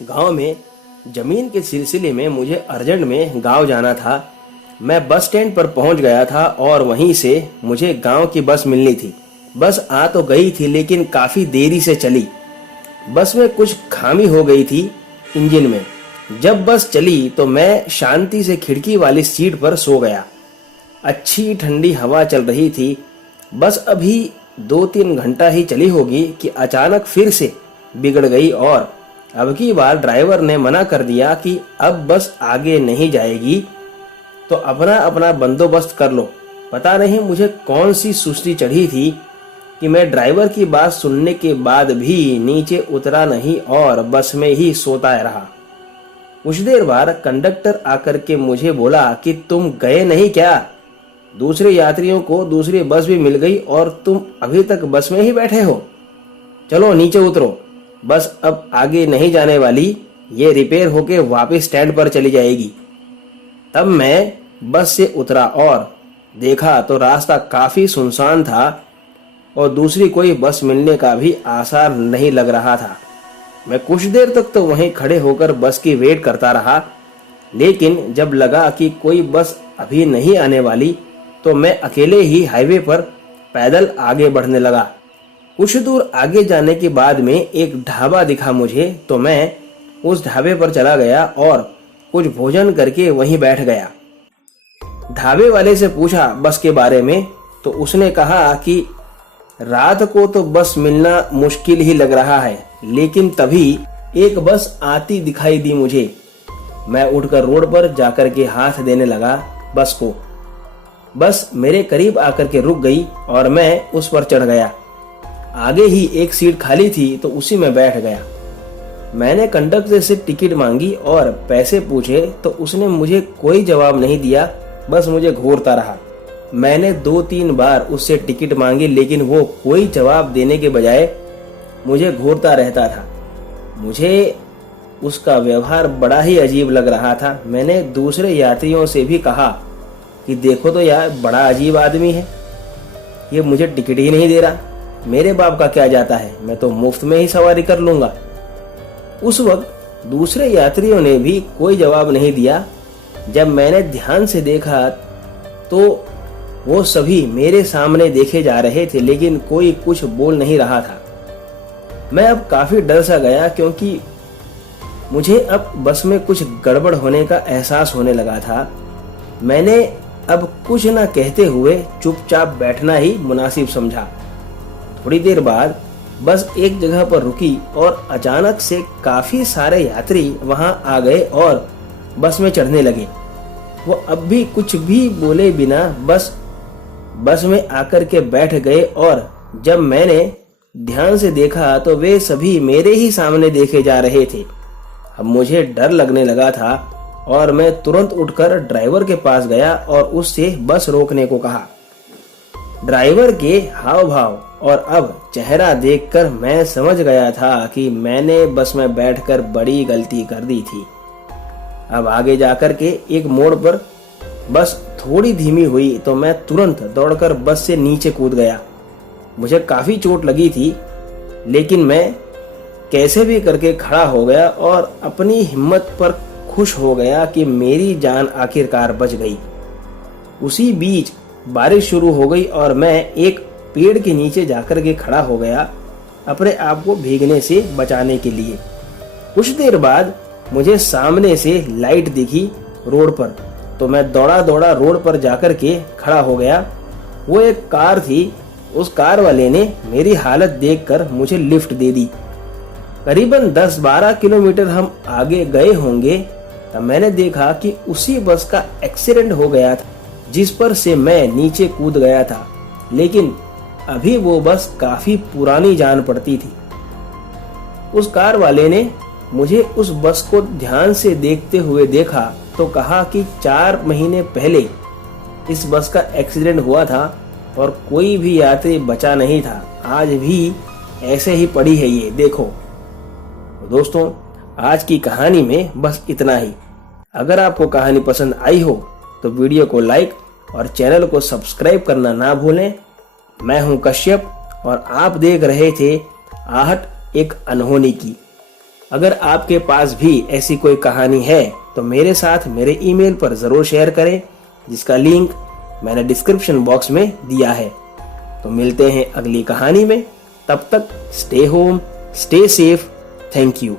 गांव में जमीन के सिलसिले में मुझे अर्जेंट में गांव जाना था। मैं बस स्टैंड पर पहुंच गया था और वहीं से मुझे गांव की बस मिलनी थी। बस आ तो गई थी लेकिन काफ़ी देरी से चली। बस में कुछ खामी हो गई थी इंजन में। जब बस चली तो मैं शांति से खिड़की वाली सीट पर सो गया। अच्छी ठंडी हवा चल रही थी। बस अभी 2-3 घंटा ही चली होगी कि अचानक फिर से बिगड़ गई और अब की बार ड्राइवर ने मना कर दिया कि अब बस आगे नहीं जाएगी, तो अपना अपना बंदोबस्त कर लो। पता नहीं मुझे कौन सी सुस्ती चढ़ी थी कि मैं ड्राइवर की बात सुनने के बाद भी नीचे उतरा नहीं और बस में ही सोता रहा। कुछ देर बाद कंडक्टर आकर के मुझे बोला कि तुम गए नहीं क्या? दूसरे यात्रियों को दूसरी बस भी मिल गई और तुम अभी तक बस में ही बैठे हो। चलो नीचे उतरो, बस अब आगे नहीं जाने वाली, ये रिपेयर होके वापस स्टैंड पर चली जाएगी। तब मैं बस से उतरा और देखा तो रास्ता काफी सुनसान था और दूसरी कोई बस मिलने का भी आसार नहीं लग रहा था। मैं कुछ देर तक तो वहीं खड़े होकर बस की वेट करता रहा, लेकिन जब लगा कि कोई बस अभी नहीं आने वाली तो मैं अकेले ही हाईवे पर पैदल आगे बढ़ने लगा। कुछ दूर आगे जाने के बाद में एक ढाबा दिखा मुझे, तो मैं उस ढाबे पर चला गया और कुछ भोजन करके वहीं बैठ गया। ढाबे वाले से पूछा बस के बारे में, तो उसने कहा कि रात को तो बस मिलना मुश्किल ही लग रहा है, लेकिन तभी एक बस आती दिखाई दी मुझे। मैं उठकर रोड पर जाकर के हाथ देने लगा बस को। बस मेरे करीब आकर के रुक गई और मैं उस पर चढ़ गया। आगे ही एक सीट खाली थी तो उसी में बैठ गया। मैंने कंडक्टर से टिकट मांगी और पैसे पूछे तो उसने मुझे कोई जवाब नहीं दिया, बस मुझे घूरता रहा। मैंने 2-3 बार उससे टिकट मांगी लेकिन वो कोई जवाब देने के बजाय मुझे घूरता रहता था। मुझे उसका व्यवहार बड़ा ही अजीब लग रहा था। मैंने दूसरे यात्रियों से भी कहा कि देखो तो यार, बड़ा अजीब आदमी है, ये मुझे टिकट ही नहीं दे रहा। मेरे बाप का क्या जाता है, मैं तो मुफ्त में ही सवारी कर लूंगा। उस वक्त दूसरे यात्रियों ने भी कोई जवाब नहीं दिया। जब मैंने ध्यान से देखा तो वो सभी मेरे सामने देखे जा रहे थे, लेकिन कोई कुछ बोल नहीं रहा था। मैं अब काफी डर सा गया क्योंकि मुझे अब बस में कुछ गड़बड़ होने का एहसास होने लगा था। मैंने अब कुछ न कहते हुए चुपचाप बैठना ही मुनासिब समझा। थोड़ी देर बाद बस एक जगह पर रुकी और अचानक से काफी सारे यात्री वहां आ गए और बस में चढ़ने लगे। वो अब भी कुछ भी बोले बिना बस में आकर के बैठ गए और जब मैंने ध्यान से देखा तो वे सभी मेरे ही सामने देखे जा रहे थे। अब मुझे डर लगने लगा था और मैं तुरंत उठकर ड्राइवर के पास गया और उससे बस रोकने को कहा। ड्राइवर के हाव भाव और अब चेहरा देखकर मैं समझ गया था कि मैंने बस में बैठकर बड़ी गलती कर दी थी। अब आगे जाकर के एक मोड़ पर बस थोड़ी धीमी हुई तो मैं तुरंत दौड़कर बस से नीचे कूद गया। मुझे काफी चोट लगी थी, लेकिन मैं कैसे भी करके खड़ा हो गया और अपनी हिम्मत पर खुश हो गया कि मेरी जान आखिरकार बच गई। उसी बीच बारिश शुरू हो गई और मैं एक पेड़ के नीचे जाकर के खड़ा हो गया अपने आप को भीगने से बचाने के लिए। कुछ देर बाद मुझे सामने से लाइट दिखी रोड पर, तो मैं दौड़ा दौड़ा रोड पर जाकर के खड़ा हो गया। वो एक कार थी। उस कार वाले ने मेरी हालत देखकर मुझे लिफ्ट दे दी। करीबन 10-12 किलोमीटर हम आगे गए होंगे तब मैंने देखा कि उसी बस का एक्सीडेंट हो गया था जिस पर से मैं नीचे कूद गया था, लेकिन अभी वो बस काफी पुरानी जान पड़ती थी। उस कार वाले ने मुझे उस बस को ध्यान से देखते हुए देखा तो कहा कि 4 महीने पहले इस बस का एक्सीडेंट हुआ था और कोई भी यात्री बचा नहीं था। आज भी ऐसे ही पड़ी है ये, देखो। दोस्तों, आज की कहानी में बस इतना ही। अगर आपको कहानी पसंद आई हो तो वीडियो को लाइक और चैनल को सब्सक्राइब करना ना भूलें। मैं हूं कश्यप और आप देख रहे थे आहट एक अनहोनी की। अगर आपके पास भी ऐसी कोई कहानी है तो मेरे साथ मेरे ईमेल पर जरूर शेयर करें, जिसका लिंक मैंने डिस्क्रिप्शन बॉक्स में दिया है। तो मिलते हैं अगली कहानी में, तब तक stay home, stay safe, thank you.